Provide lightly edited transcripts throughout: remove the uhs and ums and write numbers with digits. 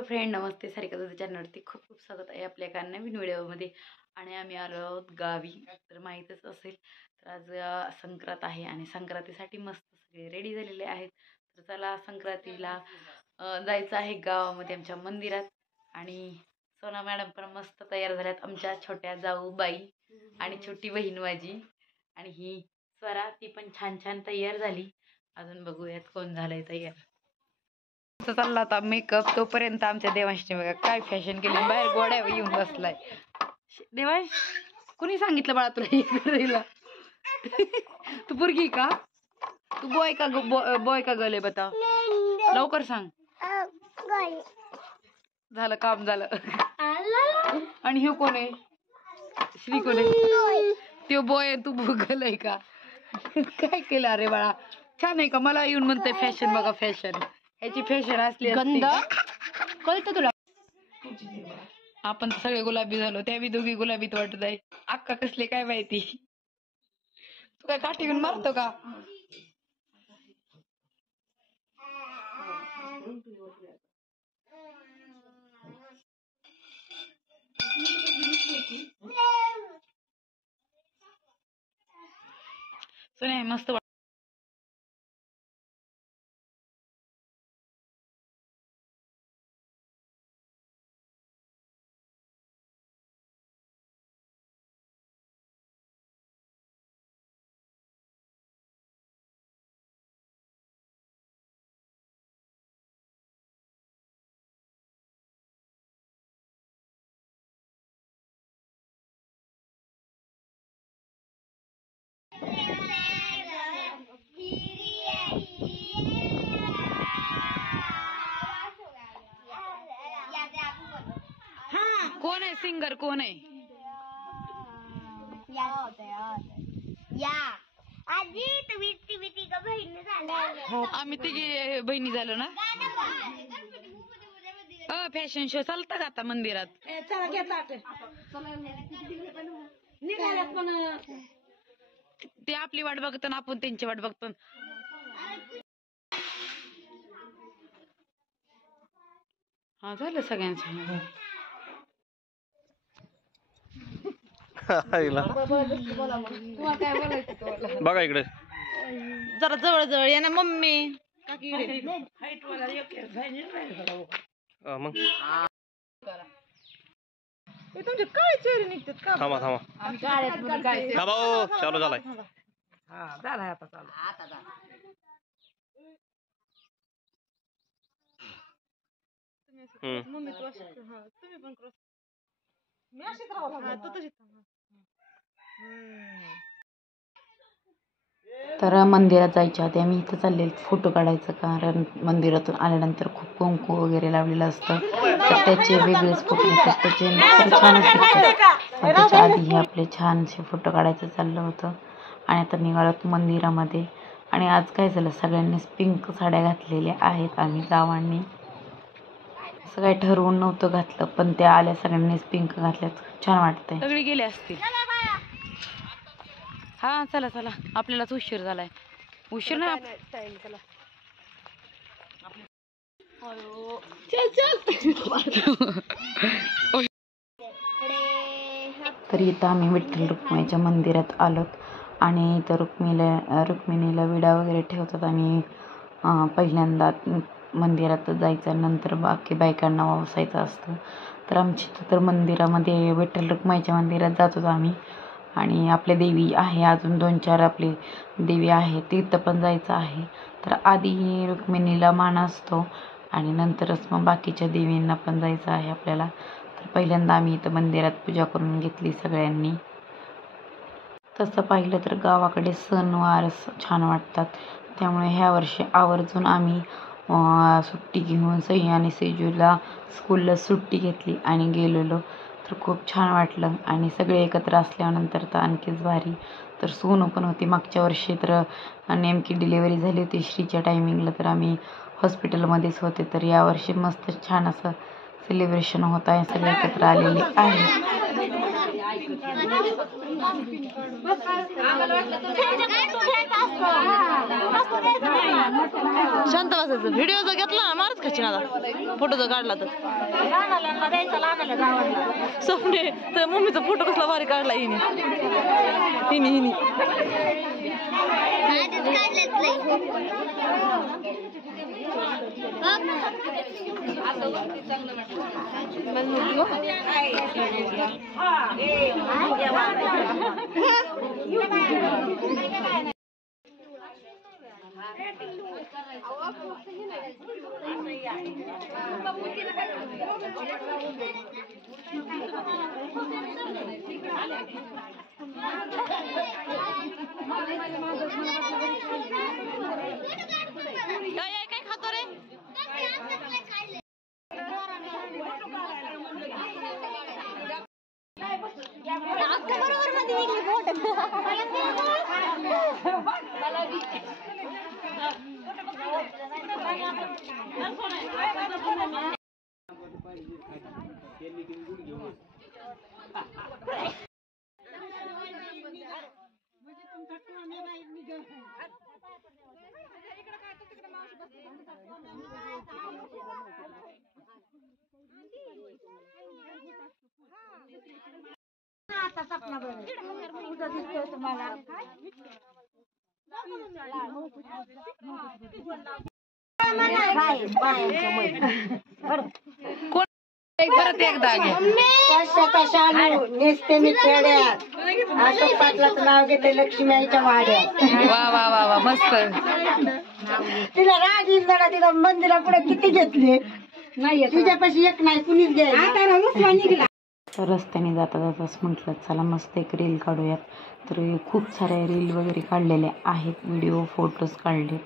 Hello friend, नमस्ते. सारिका तुझ्या चॅनलवरती खूप खूप स्वागत आहे आपल्या एका नवीन व्हिडिओमध्ये. आणि आम्ही आलो आहोत गावी. तर माहीतच असेल, तर आज संक्रांत आहे आणि संक्रांतीसाठी मस्त सगळे रेडी झालेले आहेत. तर चला संक्रांतीला जायचं आहे गावामध्ये आमच्या मंदिरात. आणि सोना मॅडम पण मस्त तयार झाल्यात, आमच्या छोट्या जाऊ बाई आणि छोटी बहीण माझी. आणि ही स्वरा ती पण छान छान तयार झाली. अजून बघूयात कोण झालंय तयार. चालला आता मेकअप. तोपर्यंत आमच्या देवांशने बघा काय फॅशन केली, बाहेर गोड्या येऊन बसलाय. देवांश, कुणी सांगितलं बाळा तुला हे करायला? तू पोरगी का? तू बॉय का बॉय का गर्ल आहे बता, लवकर सांग. झालं, काम झालं. आणि हे कोण आहे? श्री कोण आहे? तो बॉय तू गर्ल आहे का? काय केलं अरे बाळा? छान आहे का? मला येऊन म्हणते फॅशन बघा फॅशन. ह्याची फॅशन असली गंध कळतं तुला. आपण सगळे गुलाबी झालो, त्या बी दोघी गुलाबीत वाटत आहे. अक्का कसले काय माहिती. तू काय काठी घेऊन मारतो का? सोन्या मस्त कोण आहे सिंगर? कोण आहे? आम्ही तिघी बहिणी झालो ना. फॅशन शो चालता का आता मंदिरात? ते आपली वाट बघतो ना, आपण त्यांची वाट बघतो. हा झालं सगळ्यांचं. बघा इकडे जरा जवळ जवळ या ना मम्मी. मग तुमचे काय चेहरे निघतात का? थांबा थांबा थांबा, हो चालू झालाय. हा झालाय आता चालू. मम्मी तू अशी तुम्ही पण क्रॉस. मी अशीच राहू, तू तशीच. तर मंदिरात जायच्या आधी आम्ही इथं चाललेलो फोटो काढायचं, कारण मंदिरातून आल्यानंतर खूप कुंकू वगैरे लावलेलं असतं. तर त्याचे वेगळेच फोटो येतात, त्याचे छान असतात. त्याच्या आधी हे आपले छानसे फोटो काढायचं चाललं होतं. आणि आता निघालो मंदिरामध्ये. आणि आज काय झालं, सगळ्यांनीच पिंक साड्या घातलेल्या आहेत. आम्ही गावांनी असं काही ठरवून नव्हतं घातलं, पण त्या आल्या सगळ्यांनीच पिंक घातल्यात. छान वाटतंय. सगळी गेले असतील. हा चला चला, आपल्यालाच उशीर झालाय. उशीर ना तर इथं आम्ही विठ्ठल रुक्मिणीच्या मंदिरात आलोत. आणि इथं रुक्मिणीला विडा वगैरे ठेवतात. आणि पहिल्यांदा मंदिरात जायचं, नंतर बाकी बायकांना वावसायचं असतं. तर आमच्या तर मंदिरामध्ये विठ्ठल रुक्मिणीच्या मंदिरात जात होतो आम्ही. आणि आपले देवी आहे, अजून 2-4 आपली देवी आहे, तिथं पण जायचं आहे. तर आधी रुक्मिणीला मान असतो आणि नंतरच मग बाकीच्या देवींना पण जायचं आहे आपल्याला. तर पहिल्यांदा आम्ही इथं मंदिरात पूजा करून घेतली सगळ्यांनी. तसं पाहिलं तर गावाकडे सणवार छान वाटतात. त्यामुळे ह्या वर्षी आवर्जून आम्ही सुट्टी घेऊन सई आणि सेजूला स्कूलला सुट्टी घेतली आणि गेलेलो. तर खूप छान वाटलं. आणि सगळे एकत्र असल्यानंतर तर आणखीच भारी. तर सोनू पण होती. मागच्या वर्षी तर नेमकी डिलिव्हरी झाली होती श्रीच्या टायमिंगला, तर आम्ही हॉस्पिटलमध्येच होते. तर यावर्षी मस्त छान असं सेलिब्रेशन होत आहे, सगळे एकत्र आलेले आहे. शांत बसायचं. व्हिडिओ जर घेतला ना मारच खाची ना, फोटो जर काढला तर. स्वप्ने तर मम्मीचा फोटो कसला भारी काढला हिने. काय खातो रे? बरोबर मध्ये आता सपना बघा दिसतोय तुम्हाला. परत एकदा नेसते मी खेड्यात. अशोक पाटलाचं नाव घेते लक्ष्मी आईच्या वाड्यात. वा वा वा वा मस्त. तिला राग येईल जरा. तिला मंदिरा पुढे किती घेतले नाही, तुझ्यापाशी एक नाही कुणीच घ्यायला. तर रस्त्याने जाता जाताच म्हटलं चला मस्त एक रील काढूयात. तर खूप सारे रील वगैरे काढलेले आहेत, व्हिडिओ फोटोज काढले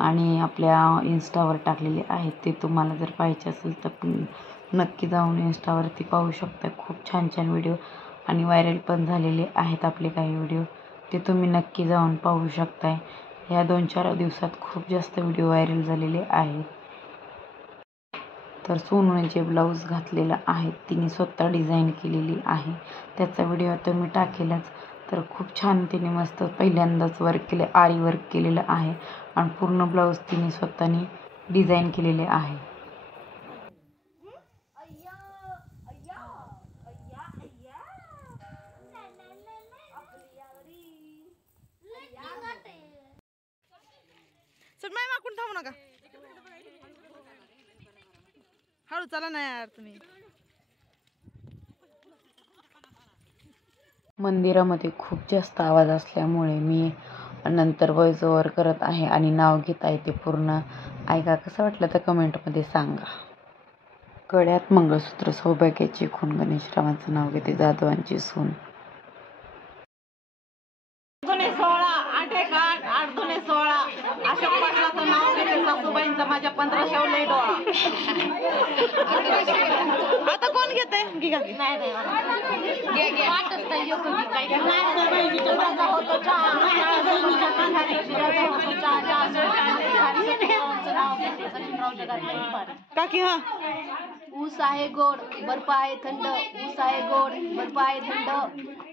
आणि आपल्या इन्स्टावर टाकलेले आहेत. ते तुम्हाला जर पाहायचे असेल तर नक्की जाऊन इन्स्टावरती पाहू शकता. खूप छान छान व्हिडिओ आणि व्हायरल पण झालेले आहेत आपले काही व्हिडिओ, ते तुम्ही नक्की जाऊन पाहू शकताय. ह्या 2-4 दिवसात खूप जास्त व्हिडिओ व्हायरल झालेले आहेत. तर सोनूने जे ब्लाऊज घातलेलं आहे तिने स्वतः डिझाईन केलेली आहे, त्याचा व्हिडिओ तर मी टाकेलच. तर खूप छान तिने मस्त पहिल्यांदाच वर्क केले, आरी वर्क केलेलं आहे आणि पूर्ण ब्लाऊज तिने स्वतःने डिझाईन केलेले आहे. माकून थांबू नका, हळू चला ना यार तुम्ही. मंदिरामध्ये खूप जास्त आवाज असल्यामुळे मी नंतर व्हॉइस ओव्हर करत आहे आणि नाव घेत आहे ते पूर्ण ऐका. कसं वाटलं तर कमेंटमध्ये सांगा. गळ्यात मंगळसूत्र सौभाग्याची खून, गणेशरावांचं नाव घेते जाधवांची सून. 8-16 अशोक पाटलाचं नाव घेते सासूबाईंचा माझ्या 1500 लय डोळा. आता कोण घेते? काकी हा ऊस आहे गोड बर्फ आहे थंड, ऊस आहे गोड बर्फ आहे थंड,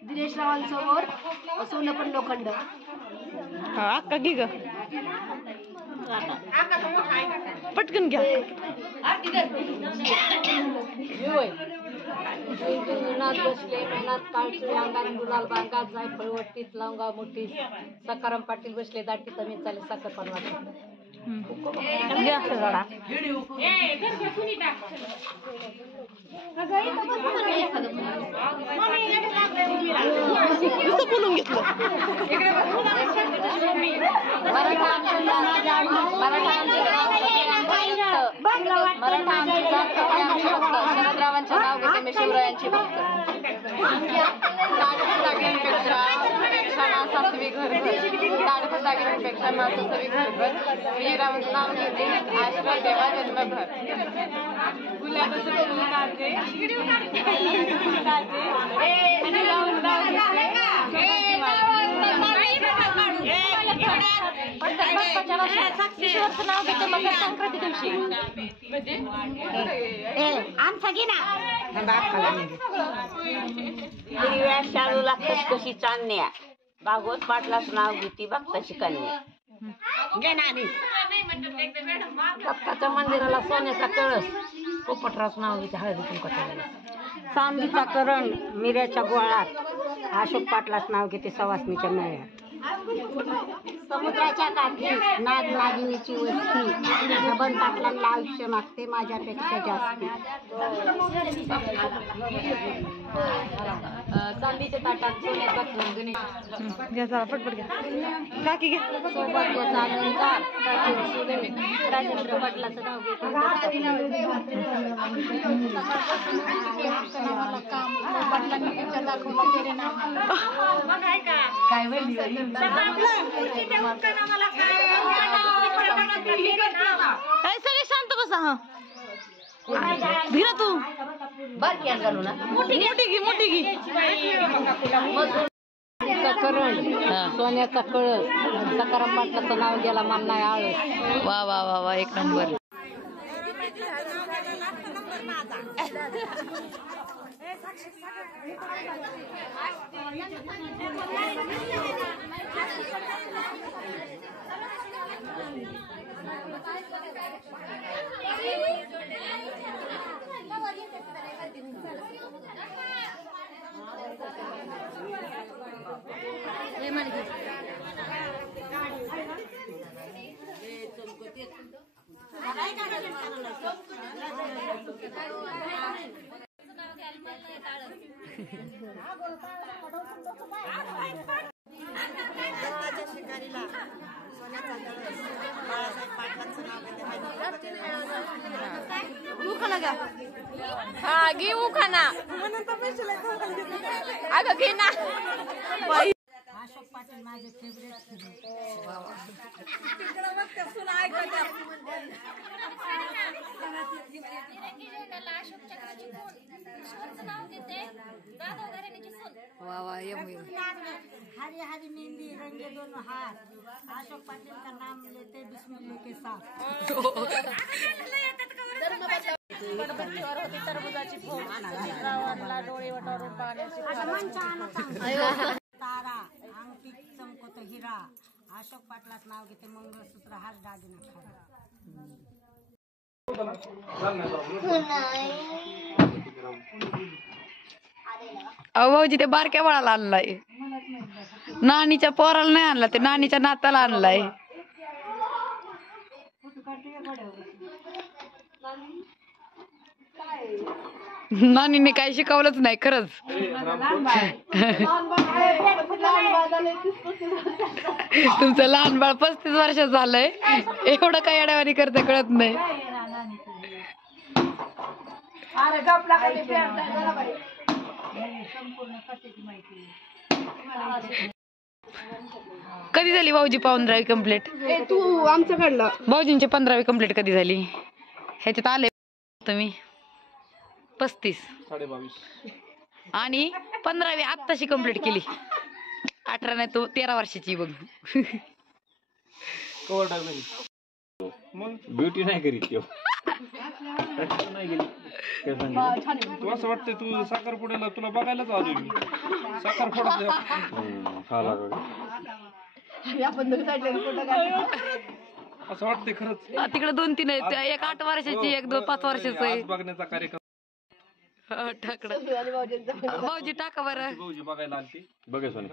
दिनेश रावांसमोर सोनं पण लोखंड. हा अक्का घे ग, पटकन घ्या. उन्हात बसले मेहनात काळचुळी अंगात गुलाल बांगात जाय फळवट्टीत लावंगा मोठी सकाराम पाटील बसले दाटीत मी चाले साखर पण वाटत. बोलून घेतलं. शरदरावांच्या नाव घेते मी शिवरायांची भक्त. सासवी घर लाडकं दागिन्यांपेक्षा माणसासवी घरभर विजयरावांचं नाव घेते आश्रय देवा जन्मभर. गुलाबाचं फुल काढते नाव घेतो मकर संक्रांती दिवशी हिरव्या शाळूला खसखशी चांदण्या भागवत पाटलाच नाव घेती भक्ताची कन्या दत्ताच्या मंदिराला सोन्याचा कळस पोपटरावच नाव घेते हळदी कुंकवाला चांदीचा करण मिऱ्याच्या गोळात अशोक पाटलाच नाव घेते सवासणीच्या मेळ्यात समुद्राच्या काठी नाग नागिनीची वस्ती बबन पाटलांना आयुष्य मागते माझ्यापेक्षा जास्ती चांदीच्या ताटात सोन्याचा गणेश फटफट घ्या काकी घ्या सौभाग्याचा अलंकार राजेंद्र पाटलाचं नाव काय सगळे शांत बसा हा धीरा तू बारकी घालू ना मोठी घे करण सोन्याचा कळस सकाराम पाटलाचं नाव गेला मला नाही आळस वा वा वा वा एक नंबर हा घे खाना अगं घे ना अशोक पाटील माझे फेवरेट हरी हरी मेहंदी रंगे दोनों हाथ अशोक पाटिल का नाम लेते बिस्मिल्लाह के साथ तरबुजाची गावातला डोळे वटारून पाण्याची तारा अंकित चमकतो हिरा अशोक पाटलाच नाव घेते मंगळसूत्र हाच दागिना अहो भाऊजी ते बारक्या बाळाला आणलाय नानीच्या पोराला नाही आणला ते नानीच्या नाताला आणलाय नानीने काय शिकवलंच नाही खरंच तुमचं लहान बाळ 35 वर्षाचं झालंय एवढं काय अडवाणी करते कळत नाही कधी झाली भाऊजी 15वी कंप्लीट तू आमच्याकडलं भाऊजींची 15वी कंप्लीट कधी झाली ह्याच्यात आले तुम्ही 35 आणि 15वी आत्ताशी कंप्लीट केली 18 नाही तो 13 वर्षाची बघ ब्युटी नाही करीत तू असं वाटतंय तू साखरपुड्याला तुला बघायलाच आलोय मी साखरपुडा असं वाटतंय खरंच तिकडे 2-3 आहेत एक 8 वर्षाची एक 5 वर्षाचं आहे बघण्याचा कार्यक्रम भाऊजी टाका बरं भाऊजी बघायला आलती बघा सोनी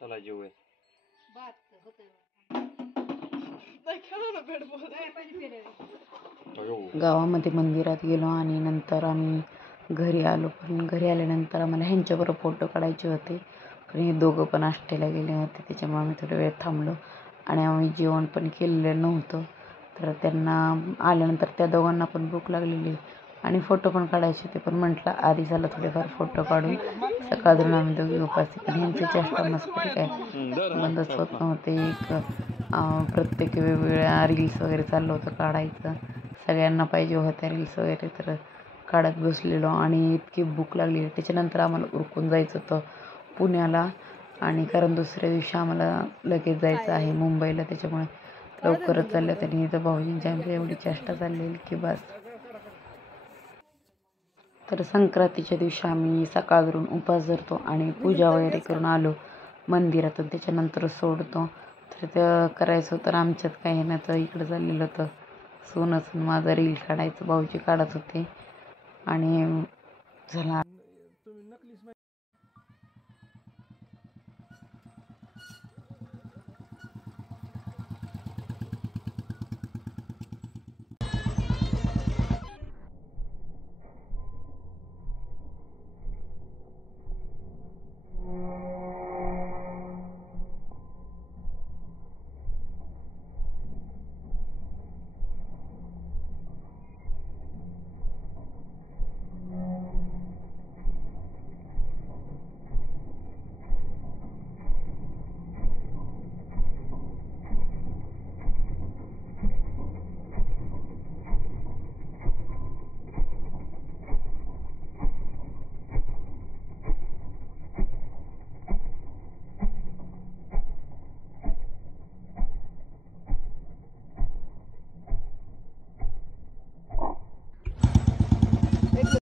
चला जेव गावामध्ये मंदिरात गेलो आणि नंतर आम्ही घरी आलो पण घरी आल्यानंतर आम्हाला ह्यांच्याबरोबर फोटो काढायचे होते कारण हे दोघं पण आष्टेला गेले होते त्याच्यामुळे आम्ही थोडा वेळ थांबलो आणि आम्ही जेवण पण केलेलं नव्हतं तर त्यांना आल्यानंतर त्या दोघांना पण भूक लागलेली आणि फोटो पण काढायचे होते पण म्हटलं आधी झालं थोडेफार फोटो काढून सकाळून आम्ही दोघी उपासी पण ह्यांचे चेष्टा मस्करी काय बंदच होत नव्हते एक प्रत्येक वेगवेगळ्या रील्स वगैरे चाललं होतं काढायचं सगळ्यांना पाहिजे होत्या रील्स वगैरे तर काढत बसलेलो आणि इतकी भूक लागली. त्याच्यानंतर आम्हाला उरकून जायचं होतं पुण्याला, आणि कारण दुसऱ्या दिवशी आम्हाला लगेच जायचं आहे मुंबईला, त्याच्यामुळे लवकरच चाललं. त्यांनी इथं भाऊजींची आमच्या एवढी चेष्टा चाललेली की बस. तर संक्रांतीच्या दिवशी आम्ही सकाळवरून उपवास धरतो आणि पूजा वगैरे करून आलो मंदिरातून, त्याच्यानंतर सोडतो. तर ते करायचं होतं आमच्यात काही ना, तर इकडं चाललेलं होतं सोनंच माझं रील काढायचं, भाऊजी काढत होते. आणि चला